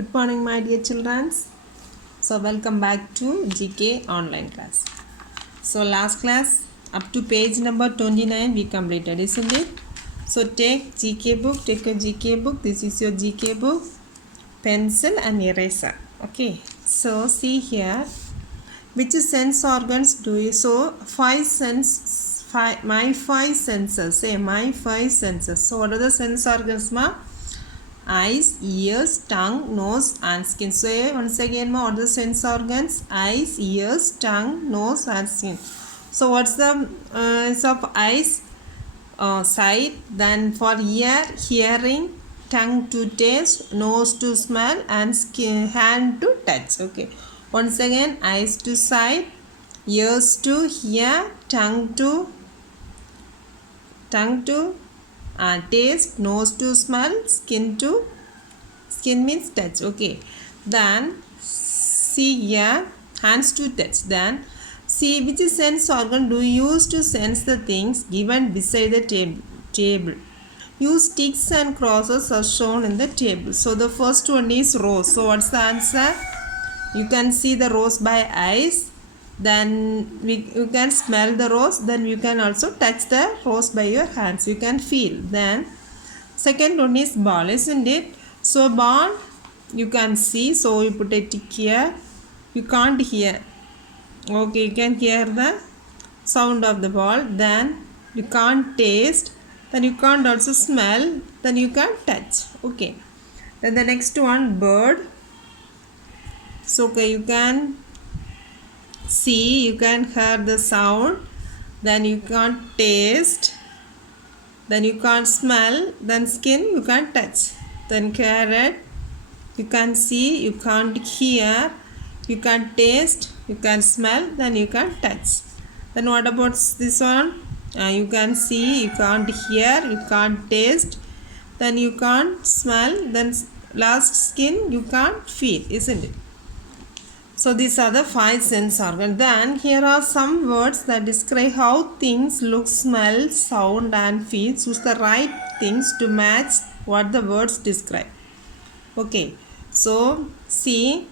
Good morning, my dear children. So, welcome back to GK online class. So, last class up to page number 29 we completed, isn't it? So, take GK book, take a GK book. This is your GK book, pencil and eraser. Okay. So, see here, which sense organs do you? So, my five senses. Say my five senses. So, what are the sense organs, ma? Eyes, ears, tongue, nose and skin. So once again, what are the sense organs? Eyes, ears, tongue, nose and skin. So what's the of eyes? Sight. Then for ear, hearing, tongue to taste, nose to smell and skin, hand to touch. Okay. Once again, eyes to sight, ears to hear, tongue to taste, nose to smell, skin means touch. Okay, then see here, hands to touch. Then see which sense organ do you use to sense the things given beside the table. Use ticks and crosses as shown in the table. So the first one is rose. So what's the answer? You can see the rose by eyes. Then you can smell the rose. Then you can also touch the rose by your hands. You can feel. Then second one is ball, isn't it? So ball you can see. So you put a tick here. You can't hear. Okay, you can hear the sound of the ball. Then you can't taste. Then you can't also smell. Then you can touch. Okay. Then the next one, bird. So okay, you can see, you can hear the sound, then you can't taste, then you can't smell, then skin you can touch. Then carrot, you can see, you can't hear, you can taste, you can smell, then you can touch. Then what about this one? You can see, you can't hear, you can't taste, then you can't smell, then last skin you can't feel, isn't it? So these are the five sense organs. Then here are some words that describe how things look, smell, sound and feel. Choose the right things to match what the words describe. Okay. So see,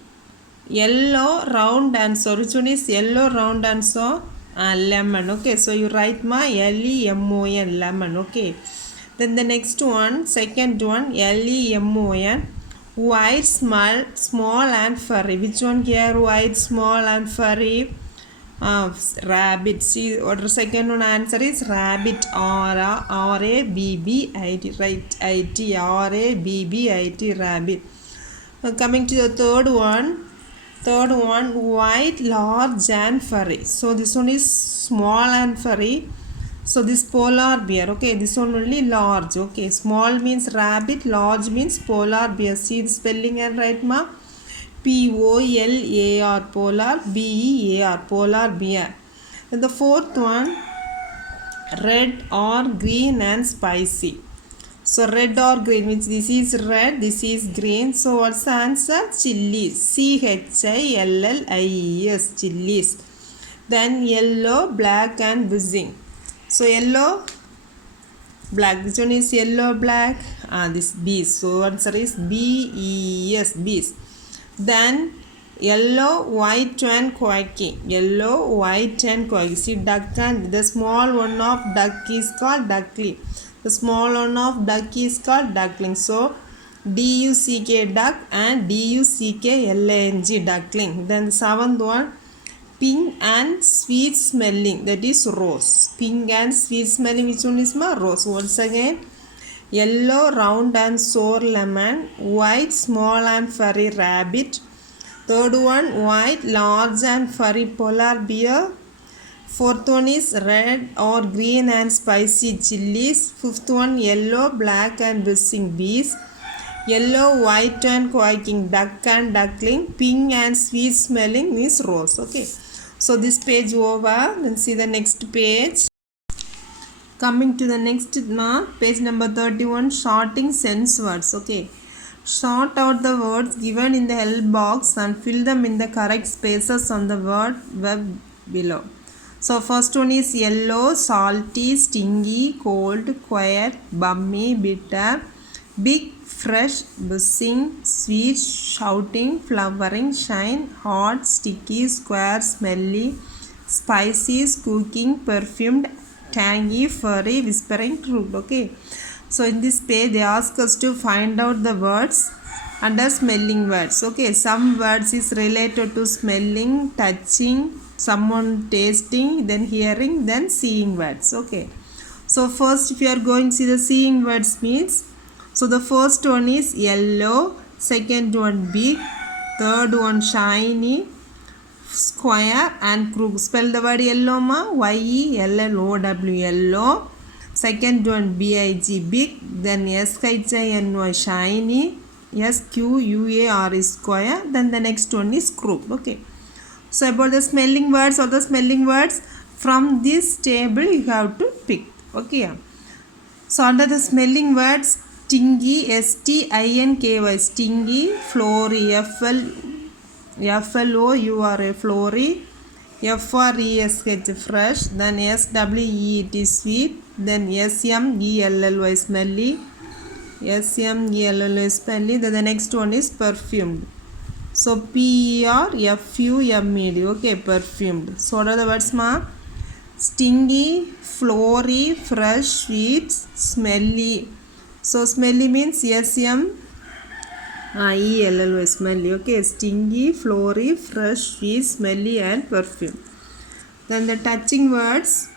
yellow, round and so. Which one is yellow, round and so? Lemon. Okay. So you write ma Lemon, lemon. Okay. Then the next one, second one, Lemon. White, small and furry. Which one here? White, small and furry. Rabbit. See what the second one answer is? Rabbit. R-A-B-B-I-T. Right. I-T. R-A-B-B-I-T. Rabbit. Coming to the third one. White, large and furry. So this one is small and furry. So this polar bear, okay, this one only large, okay, small means rabbit, large means polar bear. See the spelling and write ma, P-O-L-A-R, polar, B-E-A-R, polar bear. And the fourth one, red or green and spicy. So red or green means this is red, this is green. So what's the answer? Chilies, C-H-I-L-L-I-E-S, chilies. Then yellow, black and buzzing. So yellow, black. This one is yellow, black. This bees. So answer is B-E-S, bees. Then yellow, white and quaking. Yellow, white and quaking. See duck and the small one of duck is called duckling. The small one of duck is called duckling. So D-U-C-K duck and D-U-C-K-L-A-N-G duckling. Then the seventh one, pink and sweet smelling, that is rose. Pink and sweet smelling, which one is ma? Rose. Once again, yellow, round and sour lemon. White, small and furry rabbit. Third one, white, large and furry polar bear. Fourth one is red or green and spicy chilies. Fifth one, yellow, black and buzzing bees. Yellow, white and quaking duck and duckling. Pink and sweet smelling is rose. Okay. So this page over. Then see the next page. Coming to the next page number 31. Sorting sense words. Okay. Sort out the words given in the help box and fill them in the correct spaces on the word web below. So first one is yellow, salty, stingy, cold, quiet, bummy, bitter, Big, fresh, buzzing, sweet, shouting, flowering, shine, hot, sticky, square, smelly, spicy, cooking, perfumed, tangy, furry, whispering, crude. Okay. So in this page they ask us to find out the words under smelling words. Okay. Some words is related to smelling, touching, someone tasting, then hearing, then seeing words. Okay. So first if you are going to see the seeing words means, so the first one is yellow, second one big, third one shiny, square and crooked. Spell the word yellow ma, Y-E-L-L-O-W, yellow. Second one B-I-G, big, then S-H-I-N-Y, shiny, S-Q-U-A-R is square, then the next one is crooked. Okay. So about the smelling words or the smelling words, from this table you have to pick. Okay. So under the smelling words, stingy, S-T-I-N-K-Y, stingy, flory, F-L-O-U-R-A, flory, F-R-E-S-H, fresh, then S-W-E-E-T, sweet, then S-M-E-L-L-Y, smelly, S-M-E-L-L-Y, smelly, then the next one is perfumed. So P-E-R-F-U-M-E-D, okay, perfumed. So what are the words ma? Stingy, flory, fresh, sweet, smelly. So smelly means S-M-I-E-L-L-Y, smelly. Okay, stingy, flory, fresh, sweet, smelly and perfume. Then the touching words,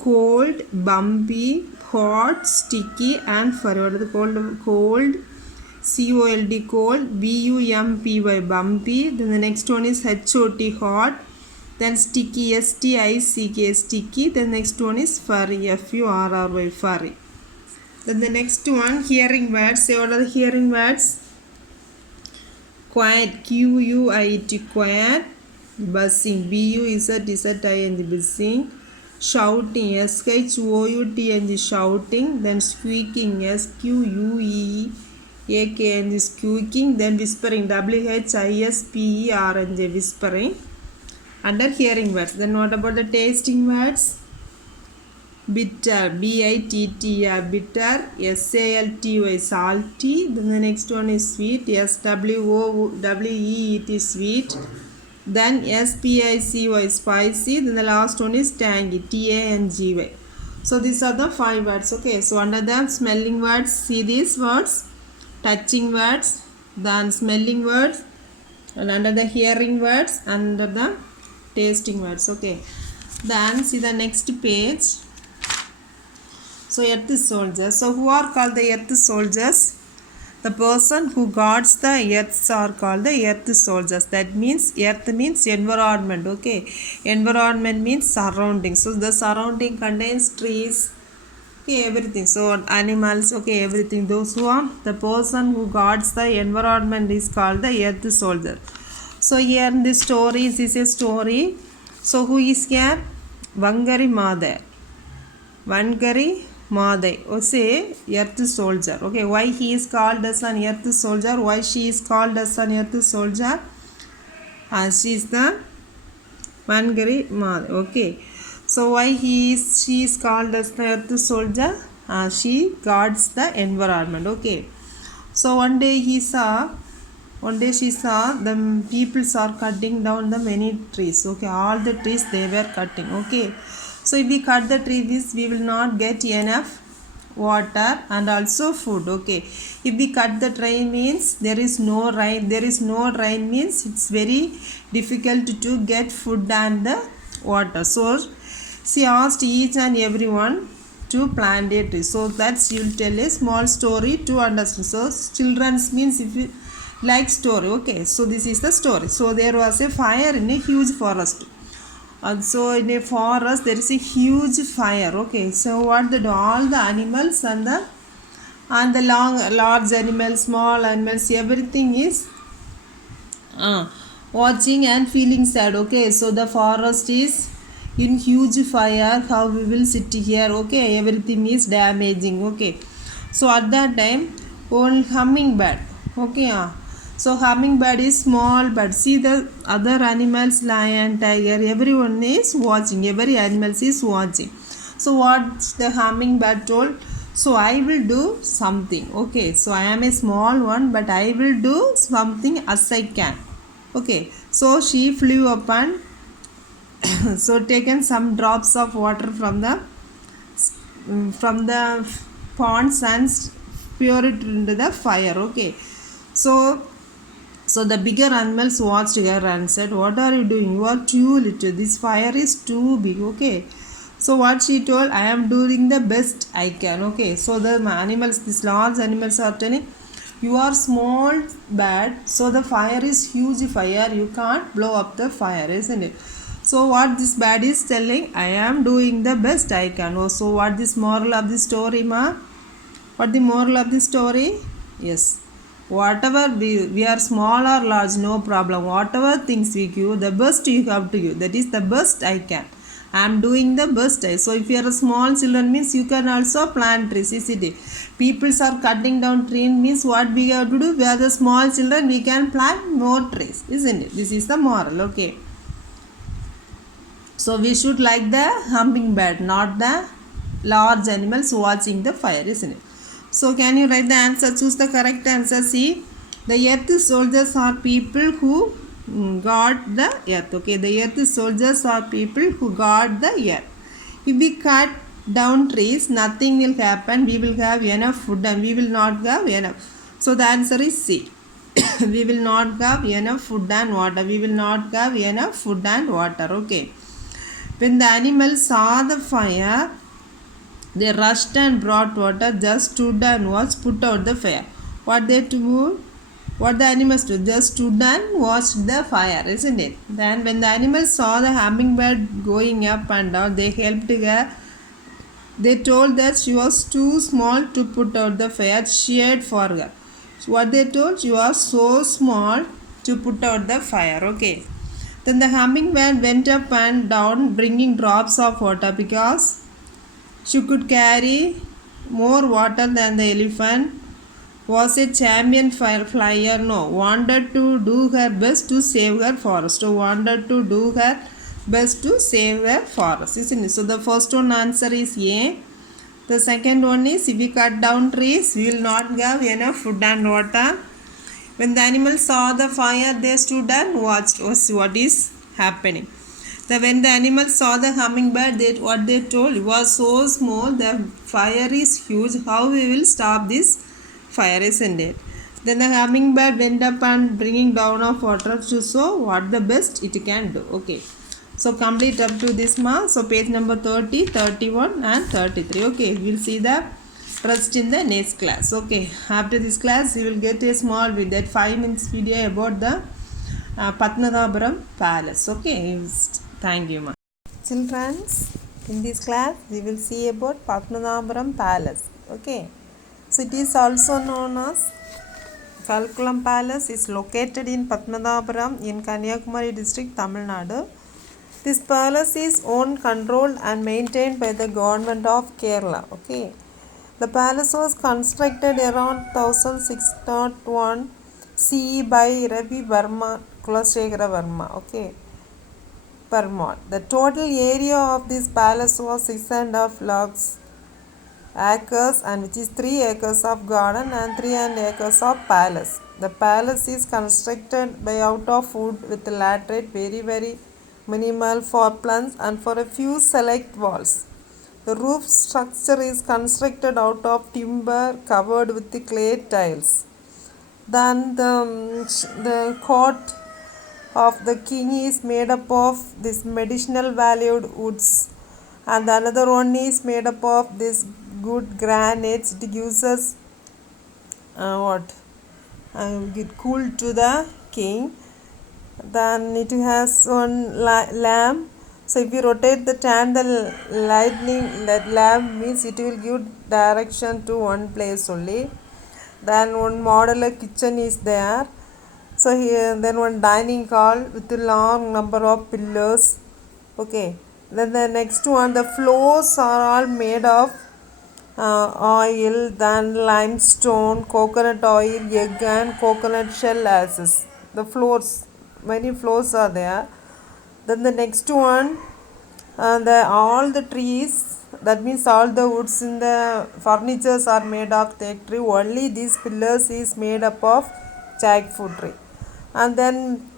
cold, bumpy, hot, sticky and furry. What are the cold? C-O-L-D, cold, B-U-M-P-Y, bumpy. Then the next one is H-O-T, hot. Then sticky, S-T-I-C-K, sticky. Then next one is furry, F-U-R-R-Y, furry. Then the next one, hearing words. Say what are the hearing words? Quiet, Q-U-I-T, quiet. Buzzing, B-U-Z-Z-I-N-G, buzzing. Shouting, S-H-O-U-T-N-G, shouting. Then squeaking, S-Q-U-E-A-K-N-G, squeaking. Then whispering, W-H-I-S-P-E-R-N-G, whispering. Under hearing words. Then what about the tasting words? Bitter, B-I-T-T-R, bitter, S-A-L-T-Y, salty. Then the next one is sweet, S-W-O-W-E-E-T, sweet. Then S-P-I-C-Y, spicy. Then the last one is tangy, T-A-N-G-Y. So these are the 5 words. Okay, so under the smelling words, see these words, touching words, then smelling words, and under the hearing words, under the tasting words. Okay, then see the next page. So earth soldiers. So who are called the earth soldiers? The person who guards the earths are called the earth soldiers. That means earth means environment. Okay, environment means surrounding. So the surrounding contains trees, okay, everything. So animals, okay, everything. Those who are the person who guards the environment is called the earth soldier. So here in this story, this is a story. So who is here? Vangari Maathai. Vangari Maathai, or say earth soldier. Okay, why he is called as an earth soldier? Why she is called as an earth soldier? She is the Vangari Maathai. Okay, so why she is called as the earth soldier? She guards the environment. Okay, so one day she saw the peoples are cutting down the many trees. Okay, all the trees they were cutting. Okay, so if we cut the trees, we will not get enough water and also food. Okay, if we cut the tree means there is no rain. There is no rain means it's very difficult to get food and the water. So she asked each and everyone to plant a tree. So that she will tell a small story to understand. So children's means if you like story. Okay, so this is the story. So there was a fire in a huge forest. So in a forest there is a huge fire. Okay, so what all the animals and the large animals, small animals, everything is watching and feeling sad. Okay, so the forest is in huge fire. How we will sit here? Okay, everything is damaging. Okay, so at that time only hummingbird. Okay, so hummingbird is small, but see the other animals, lion, tiger, everyone is watching. Every animal is watching. So what the hummingbird told? So I will do something. Okay, so I am a small one, but I will do something as I can. Okay, so she flew up and so taken some drops of water from the ponds and pour it into the fire. Okay, so the bigger animals watched her and said, "What are you doing? You are too little. This fire is too big." Okay. So what she told, "I am doing the best I can." Okay. So the animals, these large animals are telling, "You are small, bad. So the fire is huge fire. You can't blow up the fire, isn't it?" So what this bad is telling, "I am doing the best I can." Oh, so what this moral of the story, ma? What the moral of the story? Yes. Whatever we are small or large, no problem. Whatever things we give, the best you have to give. That is the best I can. I am doing the best. So if you are a small children means you can also plant trees. Isn't it? People are cutting down trees means what we have to do? We are the small children. We can plant more trees. Isn't it? This is the moral. Okay. So we should like the hummingbird, not the large animals watching the fire, isn't it? So can you write the answer? Choose the correct answer. See, the earth soldiers are people who guard the earth. Okay, the earth soldiers are people who guard the earth. If we cut down trees, nothing will happen. We will have enough food and we will not have enough. So the answer is C. We will not have enough food and water. We will not have enough food and water. Okay. When the animals saw the fire, they rushed and brought water, just stood and watched, put out the fire. What they do? What the animals do? Just stood and watched the fire, isn't it? Then when the animals saw the hummingbird going up and down, they helped her. They told that she was too small to put out the fire, cheered for her. So what they told? She was so small to put out the fire. Okay. Then the hummingbird went up and down bringing drops of water because she could carry more water than the elephant. Was a champion flyer? No. Wanted to do her best to save her forest. Wanted to do her best to save her forest. Isn't it? So the first one answer is A. The second one is, if we cut down trees, we will not have enough food and water. When the animals saw the fire, they stood and watched what is happening. When the animals saw the hummingbird, what they told, it was so small, the fire is huge. How we will stop this fire, isn't it? Then the hummingbird went up and bringing down of water to show what the best it can do. Okay. So complete up to this mark. So page number 30, 31 and 33. Okay. We'll see the rest in the next class. Okay. After this class, you will get a small video, that 5 minutes video about the Patnadapuram Palace. Okay. Thank you, ma. Children, in this class, we will see about Patnadapuram Palace. Okay. So it is also known as Kalkulam Palace. Is located in Patnadapuram in Kanyakumari district, Tamil Nadu. This palace is owned, controlled and maintained by the government of Kerala. Okay. The palace was constructed around 1601 CE by Ravi Verma, Kulasekara Verma. Okay. Vermont. The total area of this palace was 6.5 lakhs acres, and which is 3 acres of garden and 3 acres of palace. The palace is constructed by out of wood with laterite, very minimal for plants and for a few select walls. The roof structure is constructed out of timber covered with the clay tiles. Then the court of the king is made up of this medicinal valued woods, and the another one is made up of this good granites. It gives us get cool to the king. Then it has one lamp. So if you rotate the turn the lightning, that lamp means it will give direction to one place only. Then one modular kitchen is there. So here then one dining hall with a long number of pillars. Okay. Then the next one, the floors are all made of oil, then limestone, coconut oil, egg and coconut shell ashes. The floors, many floors are there. Then the next one, all the trees that means all the woods in the furnitures are made of teak tree. Only these pillars is made up of jackfruit tree. And then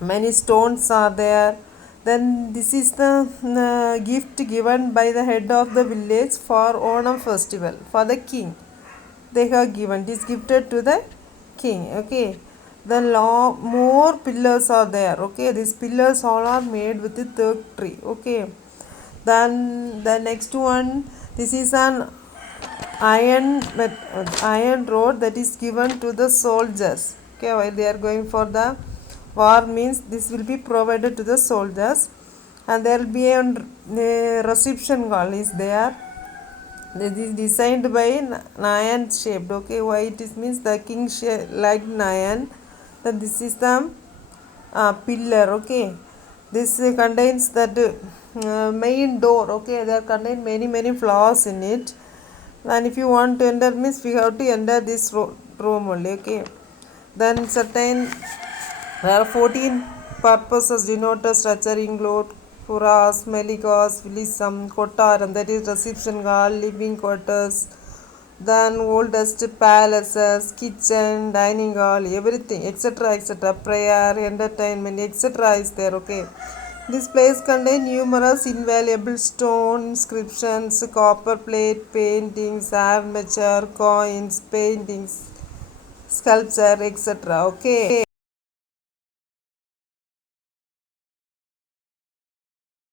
many stones are there. Then this is the gift given by the head of the village for Onam festival for the king. They have given this gifted to the king. Okay, the more pillars are there. Okay, these pillars all are made with the teak tree. Okay, then the next one, this is an iron rod that is given to the soldiers. Okay, while they are going for the war, means this will be provided to the soldiers. And there will be a reception hall is there. This is designed by Nayan shaped. Okay, why it is means the king like Nayan. Then this is the pillar. Okay, this contains that main door. Okay, there contain many flowers in it. And if you want to enter means we have to enter this room only. Okay, then certain there are 14 purposes denoted structure include puras, melikas, vilisam, kotaram, that is reception hall, living quarters, then oldest palaces, kitchen, dining hall, everything, etc., prayer, entertainment, etc. is there. Okay, this place contains numerous invaluable stone inscriptions, copper plate, paintings, armature, coins, paintings, sculpture, etc. Okay.